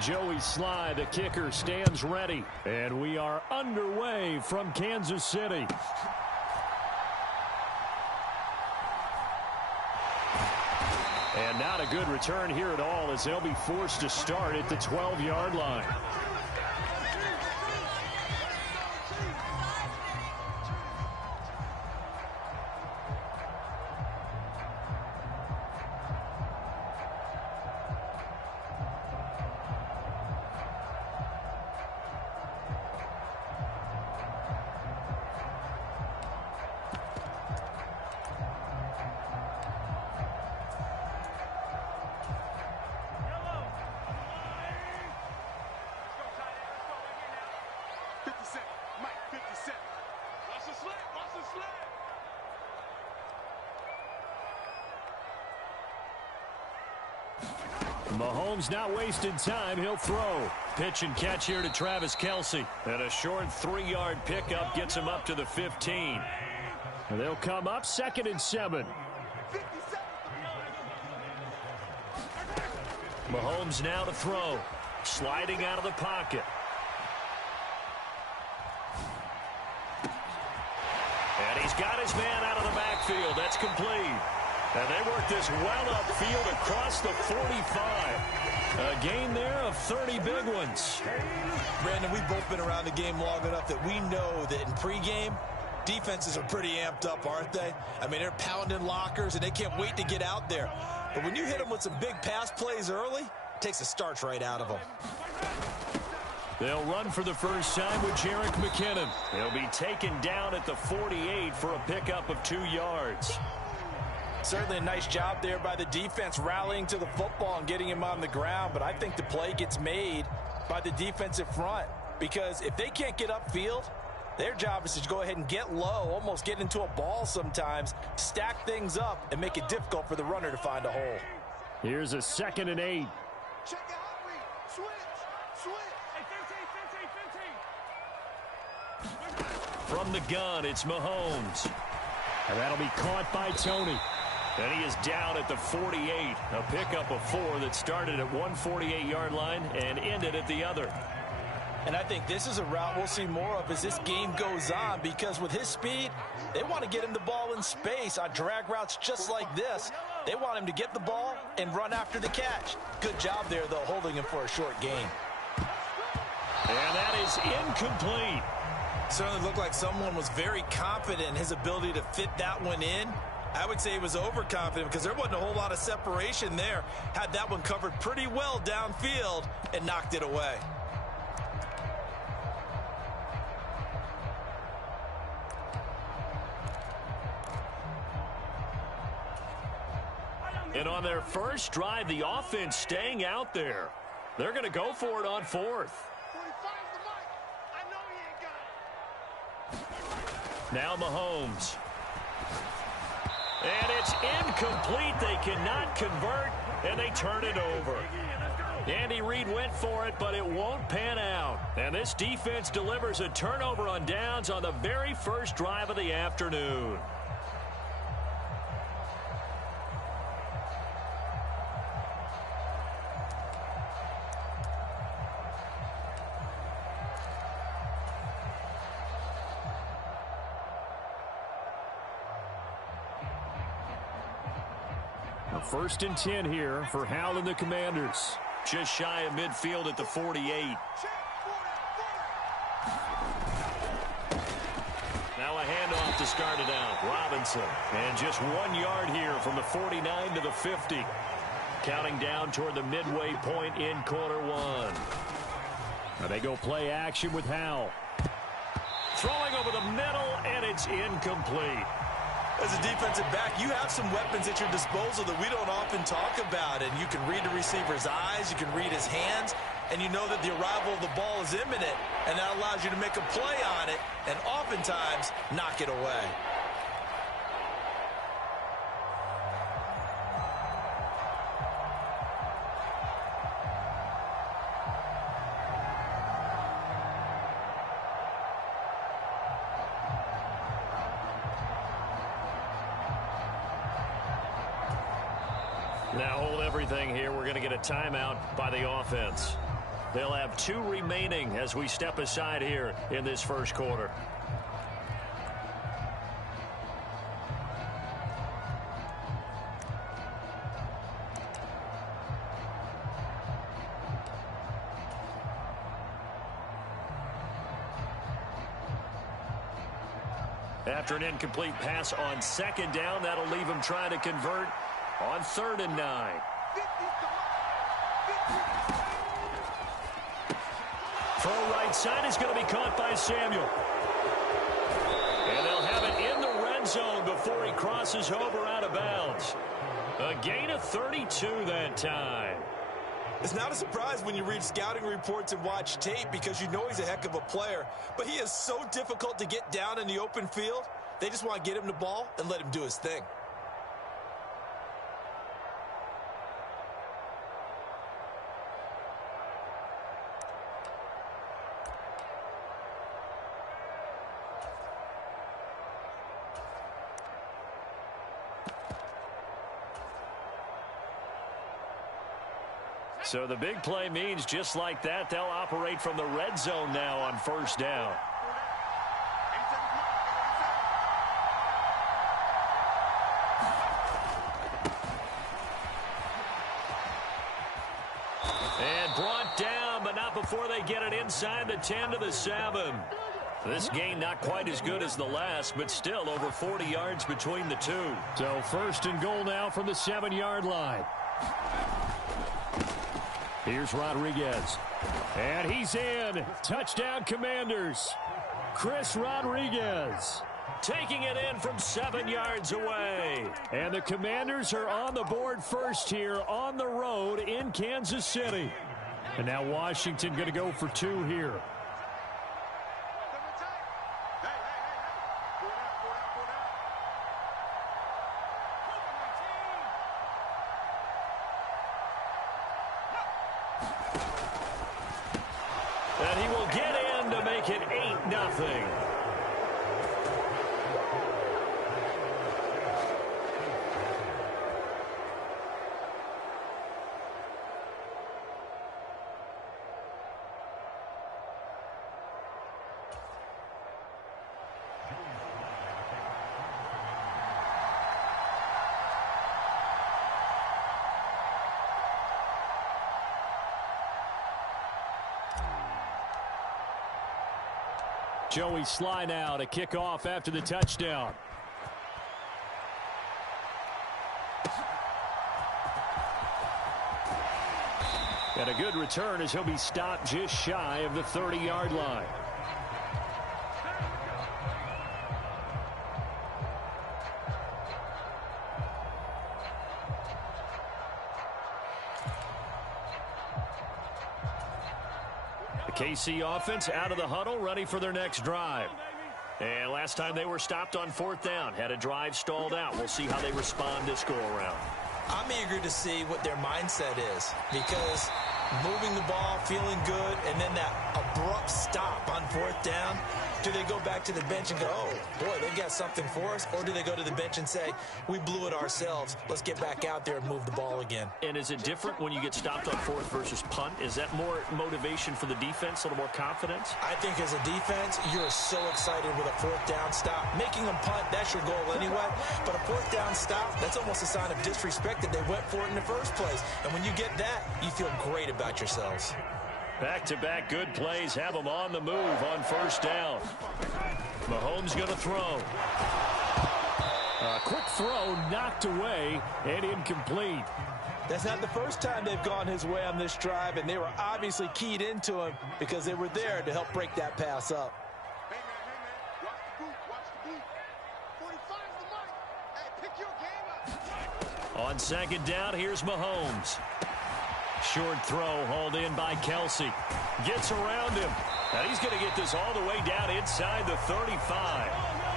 Joey Sly, the kicker, stands ready. And we are underway from Kansas City. And not a good return here at all as they'll be forced to start at the 12-yard line. Mahomes not wasting time. He'll throw. Pitch and catch here to Travis Kelce. And a short 3-yard pickup gets him up to the 15. And they'll come up 2nd and 7. Mahomes now to throw. Sliding out of the pocket. And he's got his man out of the backfield. That's complete. And they work this well upfield across the 45. A gain there of 30 big ones. Brandon, we've both been around the game long enough that we know that in pregame, defenses are pretty amped up, aren't they? I mean, they're pounding lockers, and they can't wait to get out there. But when you hit them with some big pass plays early, it takes the starch right out of them. They'll run for the first time with Jerick McKinnon. He'll be taken down at the 48 for a pickup of 2 yards. Certainly a nice job there by the defense rallying to the football and getting him on the ground. But I think the play gets made by the defensive front because if they can't get upfield, their job is to go ahead and get low, almost get into a ball sometimes, stack things up, and make it difficult for the runner to find a hole. Here's a 2nd and 8. Check it out, read. Switch. Hey, 15. From the gun, it's Mahomes. And that'll be caught by Tony. And he is down at the 48. A pickup of 4 that started at one 48-yard line and ended at the other. And I think this is a route we'll see more of as this game goes on because with his speed, they want to get him the ball in space on drag routes just like this. They want him to get the ball and run after the catch. Good job there, though, holding him for a short gain. And that is incomplete. Certainly looked like someone was very confident in his ability to fit that one in. I would say he was overconfident because there wasn't a whole lot of separation there. Had that one covered pretty well downfield and knocked it away. And on their first drive, the offense staying out there. They're going to go for it on 4th. Now Mahomes. And it's incomplete. They cannot convert, and they turn it over. Andy Reid went for it, but it won't pan out. And this defense delivers a turnover on downs on the very first drive of the afternoon. First and 10 here for Howell and the Commanders. Just shy of midfield at the 48. Now a handoff to start it out. Robinson. And just 1 yard here from the 49 to the 50. Counting down toward the midway point in quarter 1. Now they go play action with Howell. Throwing over the middle, and it's incomplete. As a defensive back, you have some weapons at your disposal that we don't often talk about. And you can read the receiver's eyes, you can read his hands, and you know that the arrival of the ball is imminent. And that allows you to make a play on it and oftentimes knock it away. Now hold everything here. We're going to get a timeout by the offense. They'll have 2 remaining as we step aside here in this first quarter. After an incomplete pass on second down, that'll leave him trying to convert on 3rd and 9. Throw right side is going to be caught by Samuel. And they'll have it in the red zone before he crosses over out of bounds. A gain of 32 that time. It's not a surprise when you read scouting reports and watch tape because you know he's a heck of a player. But he is so difficult to get down in the open field. They just want to get him the ball and let him do his thing. So the big play means just like that, they'll operate from the red zone now on 1st down. And brought down, but not before they get it inside the 10 to the 7. This gain not quite as good as the last, but still over 40 yards between the two. So 1st and goal now from the 7-yard line. Here's Rodriguez. And he's in. Touchdown, Commanders. Chris Rodriguez taking it in from 7 yards away. And the Commanders are on the board first here on the road in Kansas City. And now Washington going to go for 2 here. And he will get in to make it 8-0. Joey Sly now to kick off after the touchdown. And a good return as he'll be stopped just shy of the 30-yard line. KC offense out of the huddle, ready for their next drive. And last time they were stopped on 4th down, had a drive stalled out. We'll see how they respond this go-around. I'm eager to see what their mindset is because moving the ball, feeling good, and then that abrupt stop on 4th down, do they go back to the bench and go, oh, boy, they got something for us? Or do they go to the bench and say, we blew it ourselves. Let's get back out there and move the ball again. And is it different when you get stopped on 4th versus punt? Is that more motivation for the defense, a little more confidence? I think as a defense, you're so excited with a 4th down stop. Making them punt, that's your goal anyway. But a 4th down stop, that's almost a sign of disrespect that they went for it in the first place. And when you get that, you feel great about yourselves. Back-to-back good plays have them on the move on 1st down. Mahomes going to throw. A quick throw knocked away and incomplete. That's not the first time they've gone his way on this drive, and they were obviously keyed into him because they were there to help break that pass up. Hey, man, watch the boot. 45's the money. Hey, pick your game up. On 2nd down, here's Mahomes. Short throw hauled in by Kelsey. Gets around him. And he's going to get this all the way down inside the 35.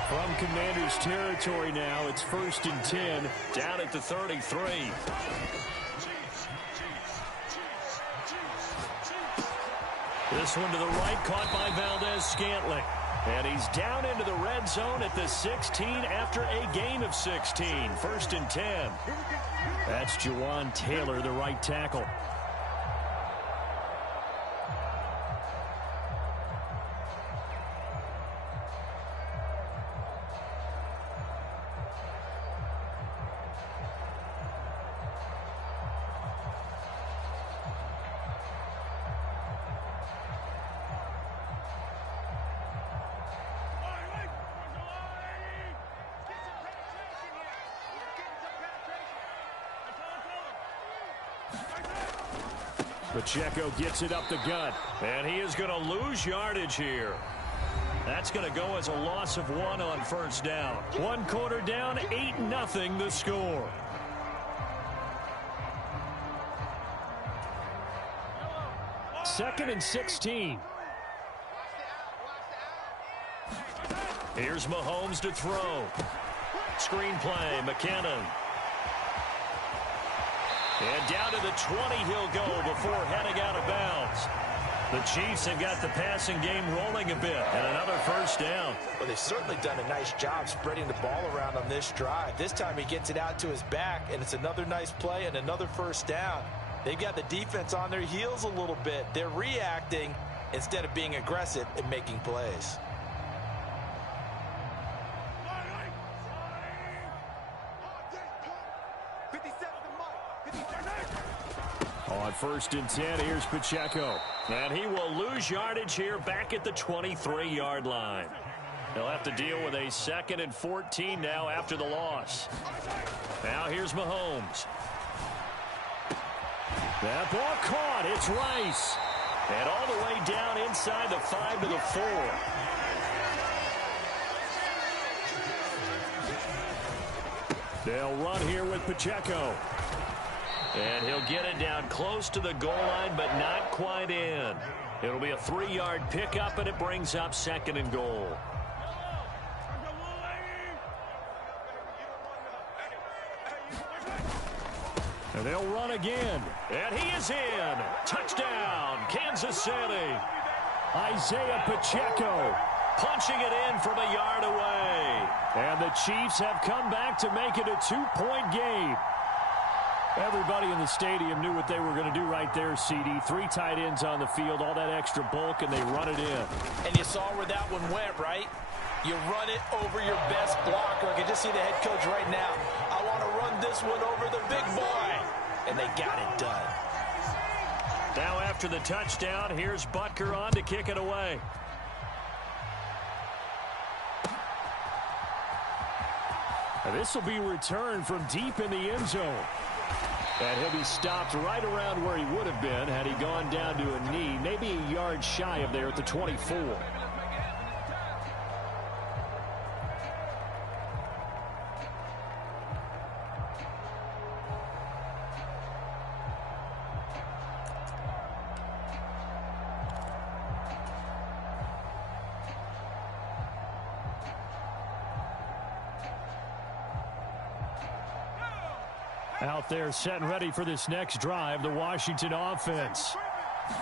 From Commanders territory now, it's 1st and 10 down at the 33. This one to the right, caught by Valdez-Scantling. And he's down into the red zone at the 16 after a gain of 16. 1st and 10. That's Jawan Taylor, the right tackle. Pacheco gets it up the gut. And he is going to lose yardage here. That's going to go as a loss of 1 on first down. 1 quarter down, 8-0 the score. Second and 16. Here's Mahomes to throw. Screen play, McKinnon. And down to the 20 he'll go before heading out of bounds. The Chiefs have got the passing game rolling a bit, and another first down. Well, they've certainly done a nice job spreading the ball around on this drive. This time he gets it out to his back, and it's another nice play and another first down. They've got the defense on their heels a little bit. They're reacting instead of being aggressive and making plays. On first and 10, here's Pacheco. And he will lose yardage here back at the 23-yard line. He'll have to deal with a 2nd and 14 now after the loss. Now here's Mahomes. That ball caught. It's Rice. And all the way down inside the 5 to the 4. They'll run here with Pacheco. And he'll get it down close to the goal line, but not quite in. It'll be a 3-yard pickup, and it brings up 2nd and goal. And they'll run again. And he is in. Touchdown, Kansas City. Isaiah Pacheco punching it in from a yard away. And the Chiefs have come back to make it a 2-point game. Everybody in the stadium knew what they were going to do right there, CD. 3 tight ends on the field, all that extra bulk, and they run it in. And you saw where that one went, right? You run it over your best blocker. I can just see the head coach right now. I want to run this one over the big boy. And they got it done. Now after the touchdown, here's Butker on to kick it away. This will be returned from deep in the end zone. And he'll be stopped right around where he would have been had he gone down to a knee, maybe a yard shy of there at the 24. Out there set and ready for this next drive, the Washington offense.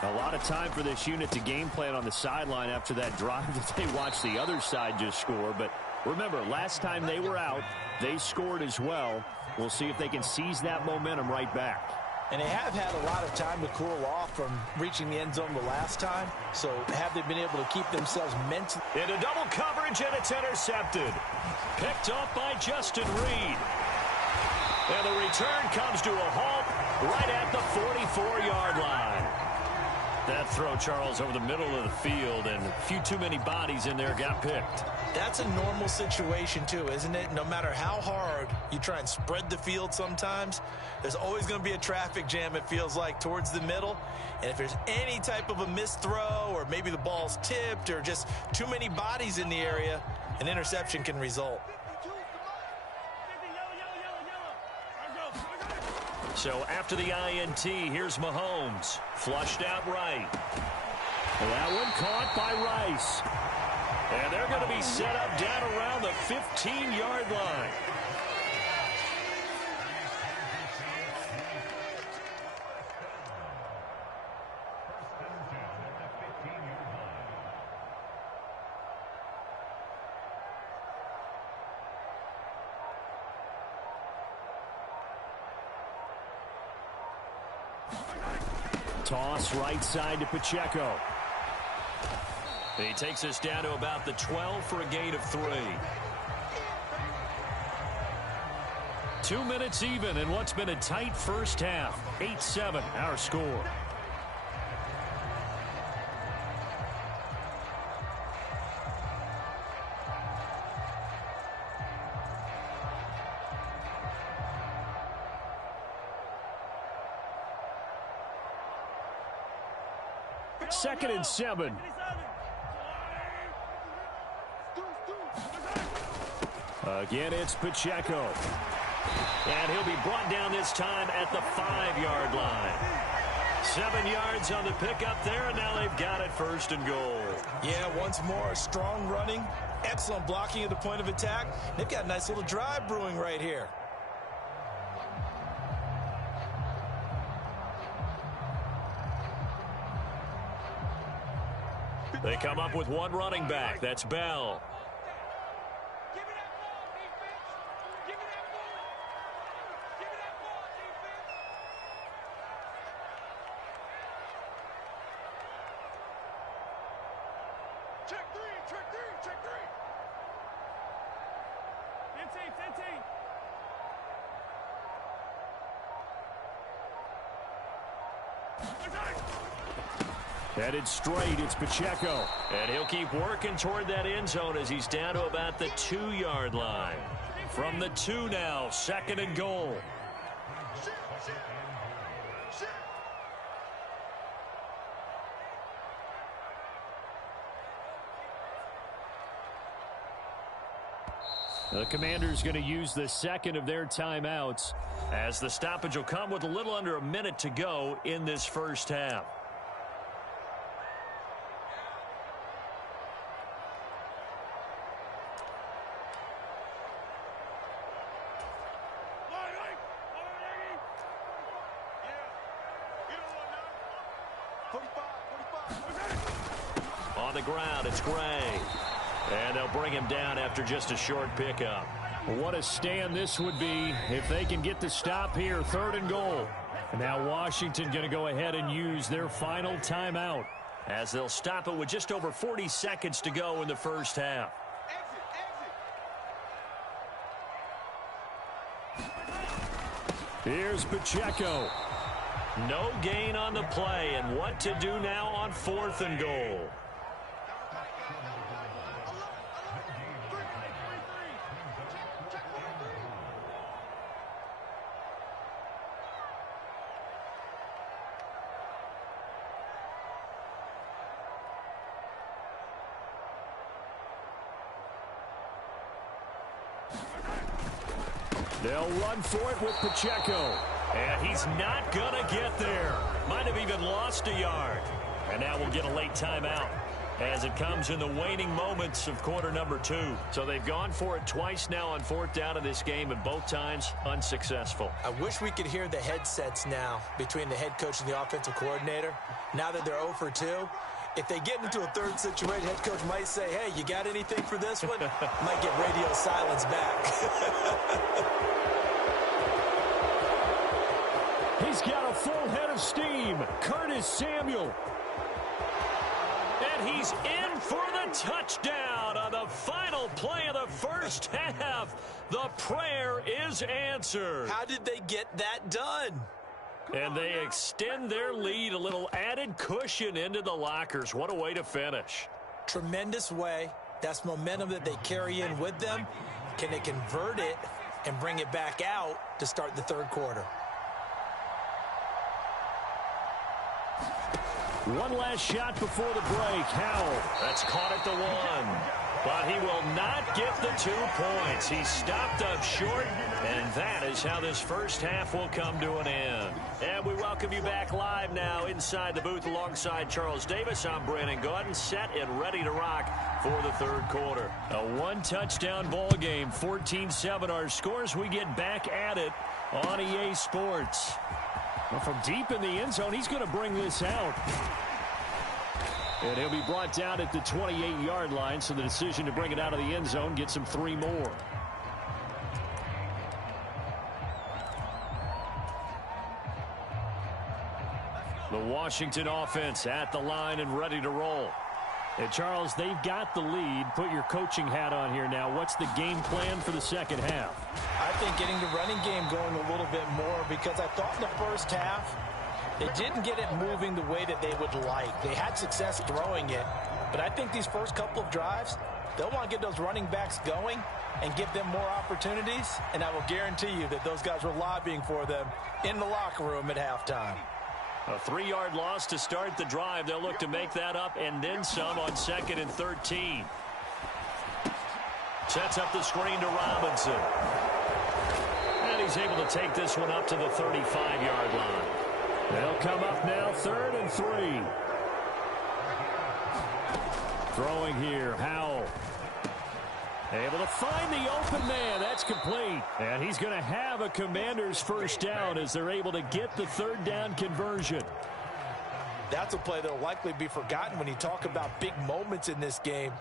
A lot of time for this unit to game plan on the sideline after that drive that they watched the other side just score. But remember, last time they were out, they scored as well. We'll see if they can seize that momentum right back. And they have had a lot of time to cool off from reaching the end zone the last time. So have they been able to keep themselves mentally? Into double coverage, and it's intercepted. Picked up by Justin Reed. And the return comes to a halt right at the 44-yard line. That throw, Charles, over the middle of the field, and a few too many bodies in there got picked. That's a normal situation, too, isn't it? No matter how hard you try and spread the field sometimes, there's always going to be a traffic jam, it feels like, towards the middle. And if there's any type of a missed throw, or maybe the ball's tipped, or just too many bodies in the area, an interception can result. So after the INT, here's Mahomes. Flushed out right. That one caught by Rice. And they're going to be set up down around the 15-yard line. Toss right side to Pacheco. He takes us down to about the 12 for a gain of 3. 2 minutes even in what's been a tight first half. 8-7 our score. 2nd and 7. Again, it's Pacheco. And he'll be brought down this time at the 5-yard line. 7 yards on the pickup there, and now they've got it 1st and goal. Yeah, once more, strong running, excellent blocking at the point of attack. They've got a nice little drive brewing right here. They come up with one running back. That's Bell. Headed straight, it's Pacheco. And he'll keep working toward that end zone as he's down to about the 2-yard line. From the 2 now, 2nd and goal. The Commanders going to use the 2nd of their timeouts as the stoppage will come with a little under a minute to go in this first half. On the ground, it's Gray. And they'll bring him down after just a short pickup. What a stand this would be if they can get the stop here, 3rd and goal. And now Washington going to go ahead and use their final timeout as they'll stop it with just over 40 seconds to go in the first half. Here's Pacheco. No gain on the play, and what to do now on 4th and goal. They'll run for it with Pacheco. And he's not going to get there. Might have even lost a yard. And now we'll get a late timeout as it comes in the waning moments of quarter number 2. So they've gone for it twice now on 4th down in this game, and both times unsuccessful. I wish we could hear the headsets now between the head coach and the offensive coordinator. Now that they're 0 for 2, if they get into a 3rd situation, head coach might say, hey, you got anything for this one? Might get radio silence back. He's got a full head of steam. Curtis Samuel. And he's in for the touchdown on the final play of the first half. The prayer is answered. How did they get that done? And they extend their lead, a little added cushion into the lockers. What a way to finish. Tremendous way. That's momentum that they carry in with them. Can they convert it and bring it back out to start the 3rd quarter? One last shot before the break. Howell. That's caught at the 1. But he will not get the 2 points. He stopped up short, and that is how this first half will come to an end. And we welcome you back live now inside the booth alongside Charles Davis. I'm Brandon Gaudin, set and ready to rock for the 3rd quarter. A 1-touchdown ball game, 14-7 our scores. We get back at it on EA Sports. Well, from deep in the end zone, he's going to bring this out. And he'll be brought down at the 28-yard line, so the decision to bring it out of the end zone gets him 3 more. The Washington offense at the line and ready to roll. And Charles, they've got the lead. Put your coaching hat on here now. What's the game plan for the second half? I think getting the running game going a little bit more, because I thought in the first half they didn't get it moving the way that they would like. They had success throwing it, but I think these first couple of drives, they'll want to get those running backs going and give them more opportunities, and I will guarantee you that those guys were lobbying for them in the locker room at halftime. A 3-yard loss to start the drive. They'll look to make that up and then some on 2nd and 13. Sets up the screen to Robinson. And he's able to take this one up to the 35-yard line. They'll come up now 3rd and 3. Throwing here, Howell. Able to find the open man. That's complete. And he's going to have a Commanders first down as they're able to get the 3rd down conversion. That's a play that will likely be forgotten when you talk about big moments in this game.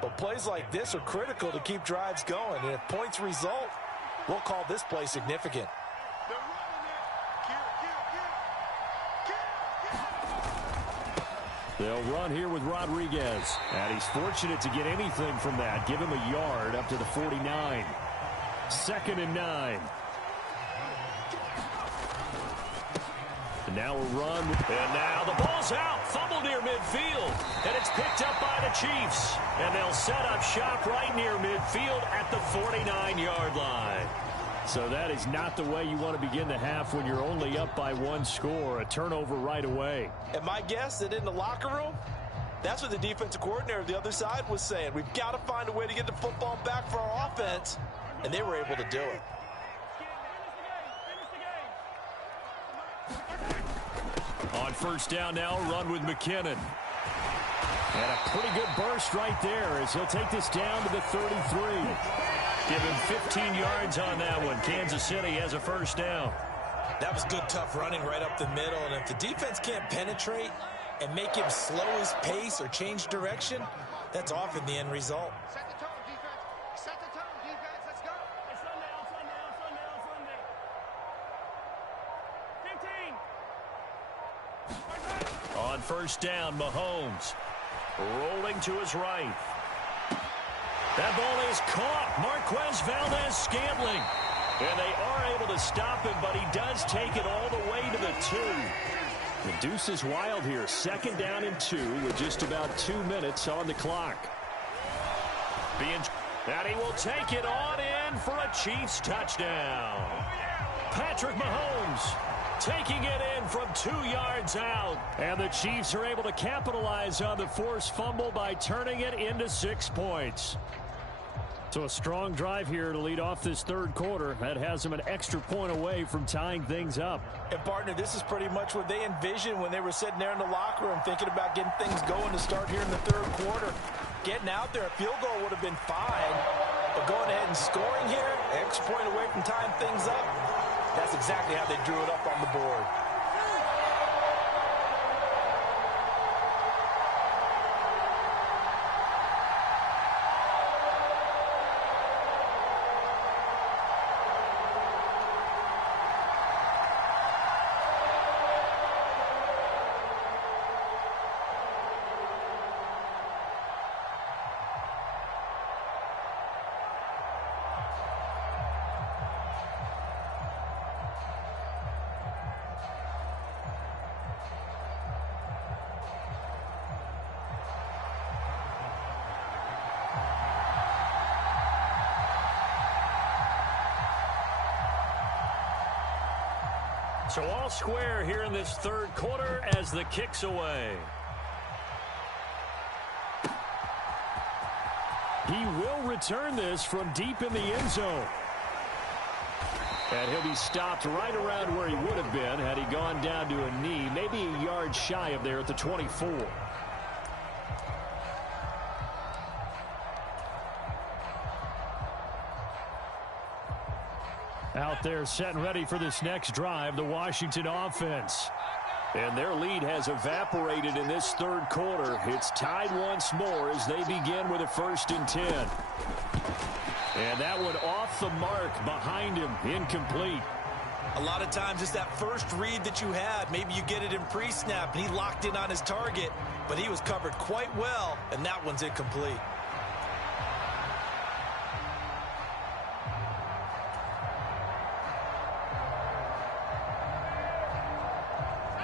But plays like this are critical to keep drives going. And if points result, we'll call this play significant. They'll run here with Rodriguez. And he's fortunate to get anything from that. Give him a yard up to the 49. 2nd and 9. And now a run. And now the ball's out. Fumble near midfield. And it's picked up by the Chiefs. And they'll set up shop right near midfield at the 49-yard line. So that is not the way you want to begin the half when you're only up by 1 score. A turnover right away. And my guess that in the locker room, that's what the defensive coordinator of the other side was saying. We've got to find a way to get the football back for our offense. And they were able to do it. On first down now, run with McKinnon. And a pretty good burst right there as he'll take this down to the 33. Give him 15 yards on that one. Kansas City has a first down. That was good, tough running right up the middle. And if the defense can't penetrate and make him slow his pace or change direction, that's often the end result. Set the tone, defense. Set the tone, defense. Let's go. Sunday. 15. On first down, Mahomes rolling to his right. That ball is caught. Marquez Valdez-Scantling. And they are able to stop him, but he does take it all the way to the 2. The deuce is wild here. 2nd down and 2 with just about 2 minutes on the clock. And he will take it on in for a Chiefs touchdown. Patrick Mahomes taking it in from 2 yards out. And the Chiefs are able to capitalize on the forced fumble by turning it into 6 points. So a strong drive here to lead off this 3rd quarter. That has them an extra point away from tying things up. And, partner, this is pretty much what they envisioned when they were sitting there in the locker room thinking about getting things going to start here in the 3rd quarter. Getting out there, a field goal would have been fine. But going ahead and scoring here, extra point away from tying things up, that's exactly how they drew it up on the board. So all square here in this 3rd quarter as the kick's away. He will return this from deep in the end zone. And he'll be stopped right around where he would have been had he gone down to a knee, maybe a yard shy of there at the 24. Out there set and ready for this next drive, the Washington offense. And their lead has evaporated in this 3rd quarter. It's tied once more as they begin with a 1st and 10. And that one off the mark behind him, incomplete. A lot of times it's that first read that you had. Maybe you get it in pre-snap and he locked in on his target, but he was covered quite well, and that one's incomplete.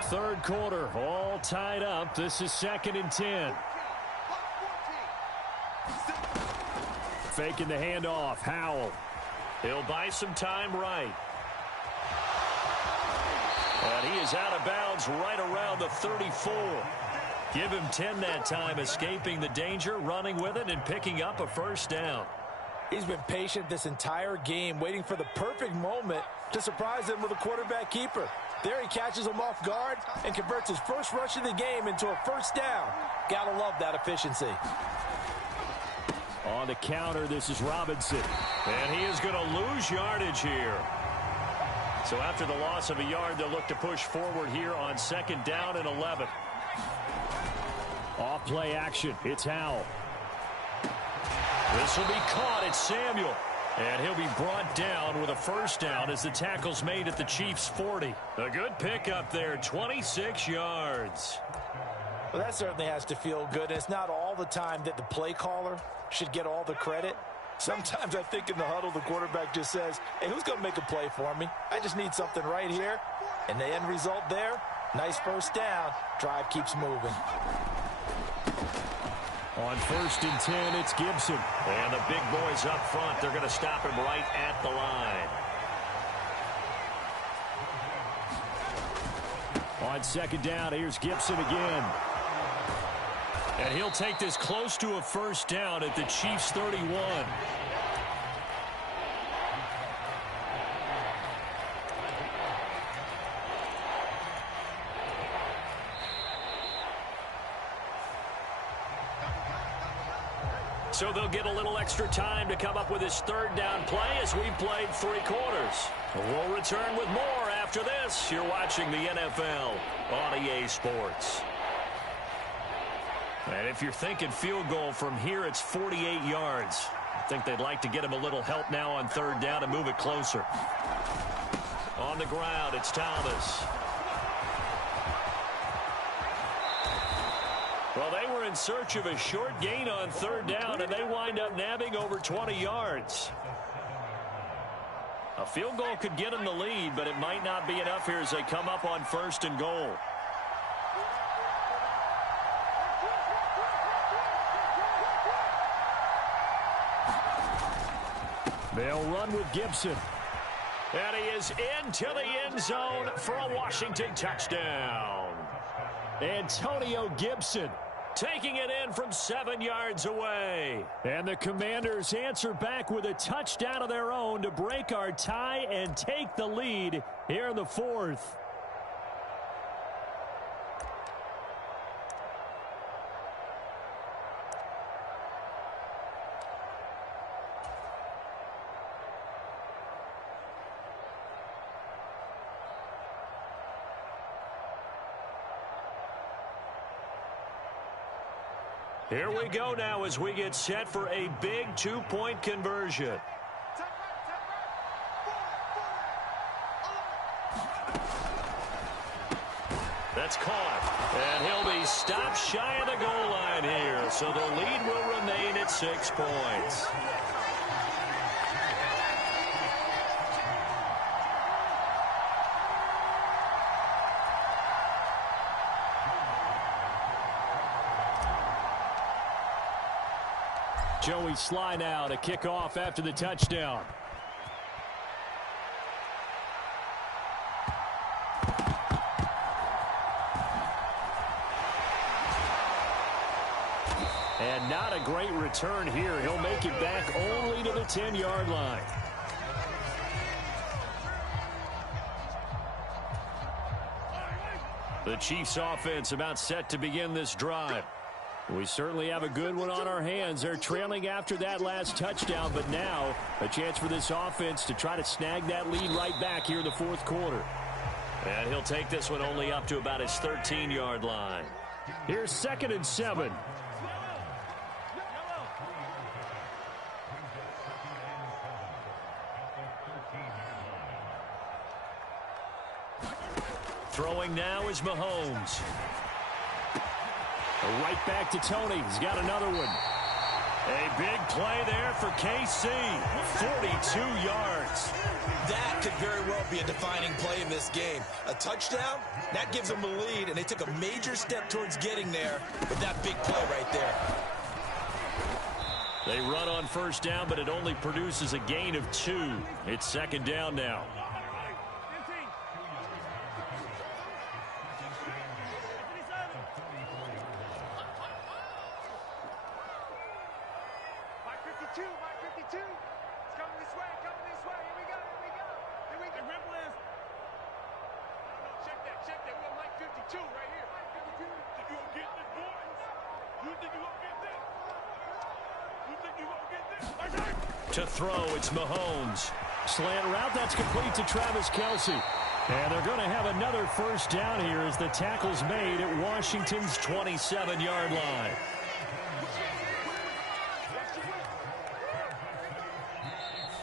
Third quarter, all tied up. This is 2nd and 10. Faking the handoff, Howell. He'll buy some time right. And he is out of bounds right around the 34. Give him 10 that time, escaping the danger, running with it, and picking up a first down. He's been patient this entire game, waiting for the perfect moment to surprise them with a quarterback keeper. There he catches him off guard and converts his first rush of the game into a first down. Gotta love that efficiency. On the counter, this is Robinson. And he is going to lose yardage here. So after the loss of a yard, they'll look to push forward here on 2nd down and 11. Off play action. It's Howell. This will be caught. It's Samuel. And he'll be brought down with a first down as the tackle's made at the Chiefs' 40. A good pickup there, 26 yards. Well, that certainly has to feel good. It's not all the time that the play caller should get all the credit. Sometimes I think in the huddle, the quarterback just says, hey, who's going to make a play for me? I just need something right here. And the end result there, nice first down. Drive keeps moving. On 1st and 10, it's Gibson. And the big boys up front, they're going to stop him right at the line. On 2nd down, here's Gibson again. And he'll take this close to a first down at the Chiefs' 31. So they'll get a little extra time to come up with his 3rd down play as we've played 3 quarters. We'll return with more after this. You're watching the NFL on EA Sports. And if you're thinking field goal from here, it's 48 yards. I think they'd like to get him a little help now on 3rd down and move it closer. On the ground, it's Thomas. Well, they were in search of a short gain on 3rd down, and they wind up nabbing over 20 yards. A field goal could get them the lead, but it might not be enough here as they come up on 1st and goal. They'll run with Gibson. And he is into the end zone for a Washington touchdown. Antonio Gibson taking it in from 7 yards away. And the Commanders answer back with a touchdown of their own to break our tie and take the lead here in the 4th. Here we go now as we get set for a big 2-point conversion. That's caught. And he'll be stopped shy of the goal line here. So the lead will remain at 6 points. Joey Sly now to kick off after the touchdown. And not a great return here. He'll make it back only to the 10-yard line. The Chiefs offense about set to begin this drive. We certainly have a good one on our hands. They're trailing after that last touchdown, but now a chance for this offense to try to snag that lead right back here in the 4th quarter. And he'll take this one only up to about his 13-yard line. Here's 2nd and 7. Throwing now is Mahomes. Right back to Tony. He's got another one. A big play there for KC. 42 yards. That could very well be a defining play in this game. A touchdown, that gives them the lead, and they took a major step towards getting there with that big play right there. They run on 1st down, but it only produces a gain of 2. It's 2nd down now. 52, Mike 52. It's coming this way, coming this way. Here we go, here we go. Here we go. Hey, Ripple is. No, check that, check that. We got Mike 52 right here. Mike 52. Think you gonna get this, boy? You think you gonna get this? You think you gonna get this? To throw, it's Mahomes. Slant route, that's complete to Travis Kelce. And they're going to have another first down here as the tackle's made at Washington's 27-yard line.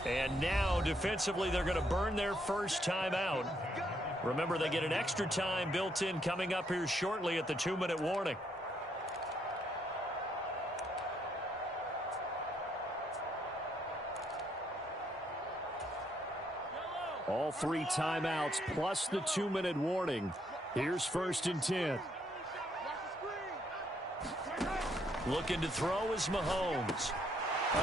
And now, defensively, they're going to burn their first time out. Remember, they get an extra time built in coming up here shortly at the 2-minute warning. All 3 timeouts plus the 2-minute warning. Here's 1st and 10. Looking to throw is Mahomes.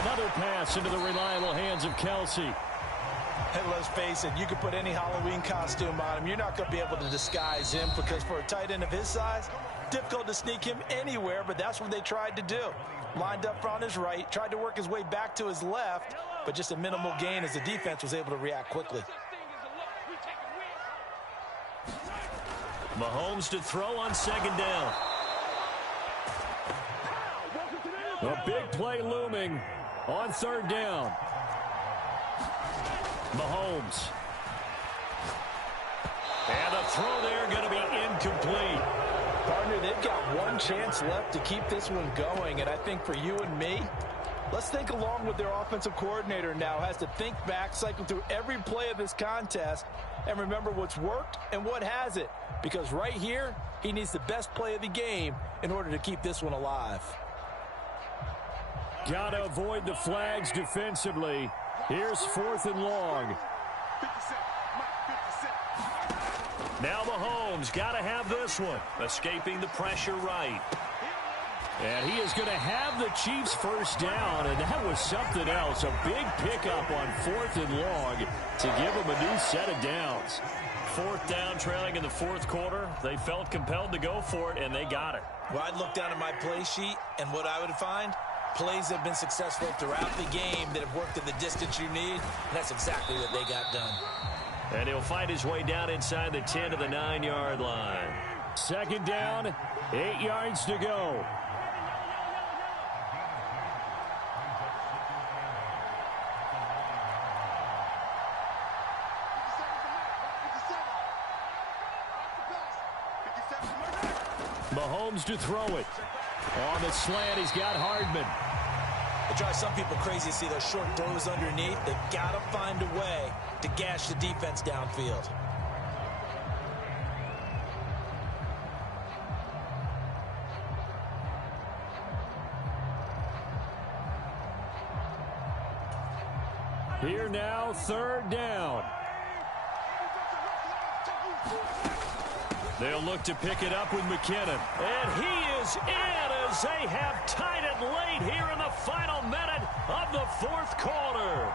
Another pass into the reliable hands of Kelce. And let's face it, you can put any Halloween costume on him. You're not going to be able to disguise him because for a tight end of his size, difficult to sneak him anywhere, but that's what they tried to do. Lined up on his right, tried to work his way back to his left, but just a minimal gain as the defense was able to react quickly. Mahomes to throw on 2nd down. A big play looming on 3rd down. Mahomes. And the throw there going to be incomplete. Partner, they've got one chance left to keep this one going, and I think for you and me, let's think along with their offensive coordinator now. Has to think back, cycle through every play of this contest, and remember what's worked and what hasn't. Because right here, he needs the best play of the game in order to keep this one alive. Got to avoid the flags defensively. Here's 4th and long. Now Mahomes got to have this one. Escaping the pressure right. And he is going to have the Chiefs first down, and that was something else. A big pickup on 4th and long to give them a new set of downs. 4th down, trailing in the 4th quarter. They felt compelled to go for it, and they got it. Well, I'd look down at my play sheet, and what I would find, plays have been successful throughout the game that have worked at the distance you need, and that's exactly what they got done. And he'll find his way down inside the 10 to the 9-yard line. 2nd down, 8 yards to go. Mahomes to throw it. On the slant, he's got Hardman. It drives some people crazy to see those short throws underneath. They've got to find a way to gash the defense downfield. Here now, 3rd down. They'll look to pick it up with McKinnon. And he is in as they have tied it late here in the final minute of the 4th quarter.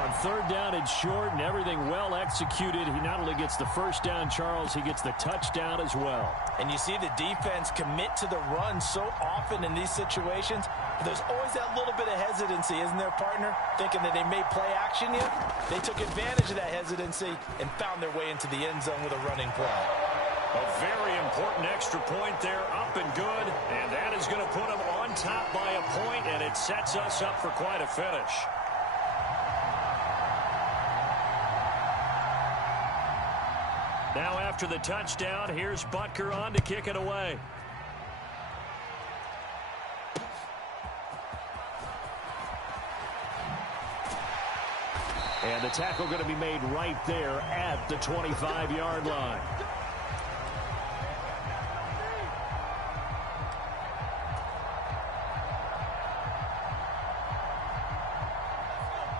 On 3rd down and short and everything well executed, he not only gets the first down, Charles, he gets the touchdown as well. And you see the defense commit to the run so often in these situations. There's always that little bit of hesitancy, isn't there, partner? Thinking that they may play action you. They took advantage of that hesitancy and found their way into the end zone with a running play. A very important extra point there, up and good. And that is going to put them on top by a point, and it sets us up for quite a finish. Now after the touchdown, here's Butker on to kick it away. And the tackle going to be made right there at the 25-yard line.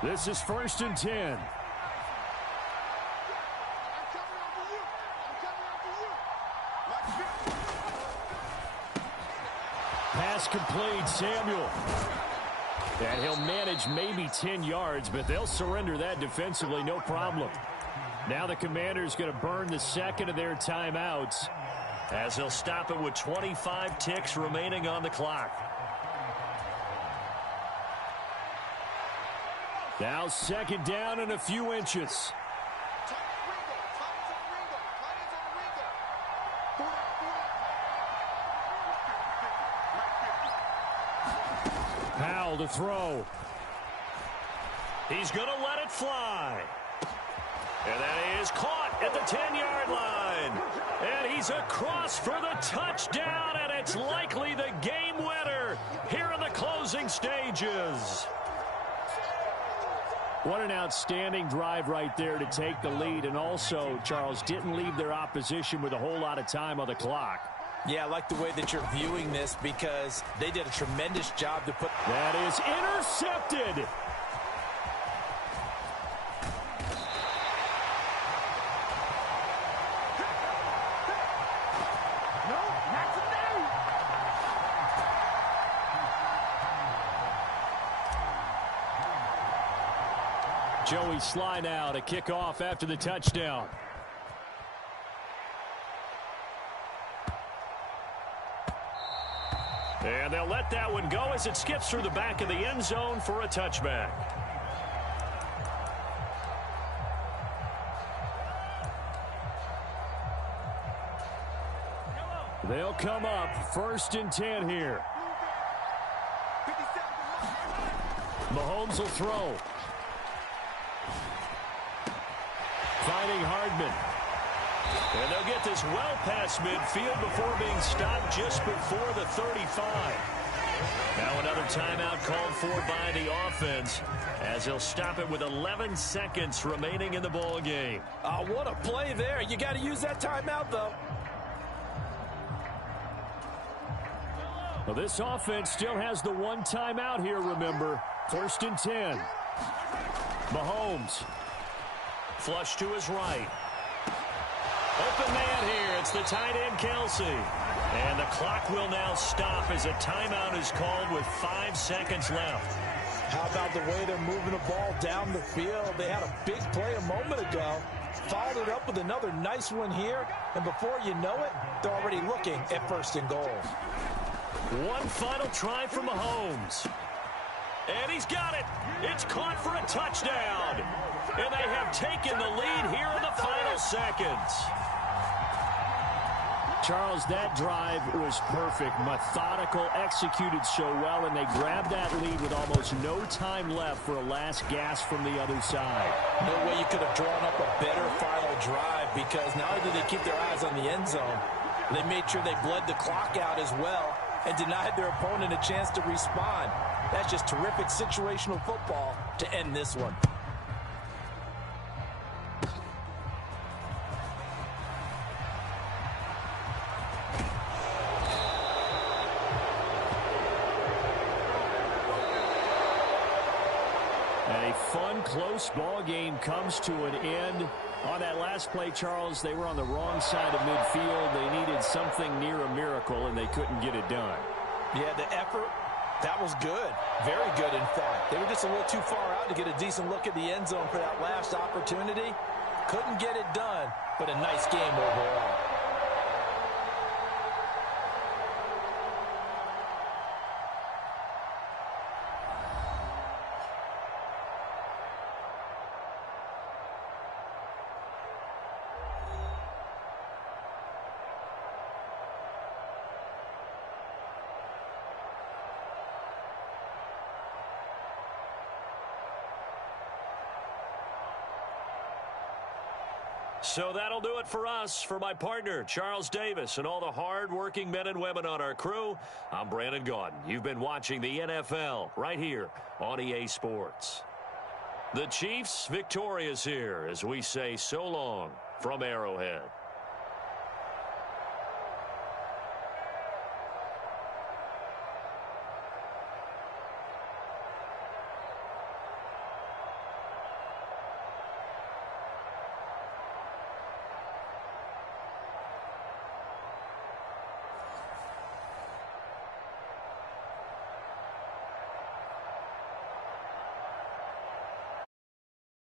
This is 1st and 10. Pass complete, Samuel. And he'll manage maybe 10 yards, but they'll surrender that defensively, no problem. Now the Commanders going to burn the second of their timeouts as they'll stop it with 25 ticks remaining on the clock. Now second down and a few inches. Powell to throw. He's going to let it fly. And that is caught at the 10-yard line. And he's across for the touchdown, and it's likely the game winner here in the closing stages. What an outstanding drive right there to take the lead. And also, Charles, didn't leave their opposition with a whole lot of time on the clock. Yeah, I like the way that you're viewing this because they did a tremendous job to put... That is intercepted. Joey Sly now to kick off after the touchdown. And they'll let that one go as it skips through the back of the end zone for a touchback. They'll come up 1st and 10 here. Mahomes will throw. Finding Hardman. And they'll get this well past midfield before being stopped just before the 35. Now another timeout called for by the offense as he'll stop it with 11 seconds remaining in the ball game. What a play there. You got to use that timeout, though. Well, this offense still has the one timeout here, remember. 1st and 10. Mahomes. Flush to his right. Open man here. It's the tight end, Kelsey. And the clock will now stop as a timeout is called with 5 seconds left. How about the way they're moving the ball down the field? They had a big play a moment ago. Followed it up with another nice one here. And before you know it, they're already looking at 1st and goal. One final try for Mahomes. And he's got it. It's caught for a touchdown. And they have taken the lead here in the final seconds. Charles, that drive was perfect. Methodical, executed so well, and they grabbed that lead with almost no time left for a last gasp from the other side. No way you could have drawn up a better final drive because not only did they keep their eyes on the end zone, they made sure they bled the clock out as well and denied their opponent a chance to respond. That's just terrific situational football to end this one. A fun, close ball game comes to an end. On that last play, Charles, they were on the wrong side of midfield. They needed something near a miracle, and they couldn't get it done. Yeah, the effort, that was good. Very good, in fact. They were just a little too far out to get a decent look at the end zone for that last opportunity. Couldn't get it done, but a nice game overall. So that'll do it for us. For my partner, Charles Davis, and all the hard-working men and women on our crew, I'm Brandon Gaudin. You've been watching the NFL right here on EA Sports. The Chiefs victorious here as we say so long from Arrowhead.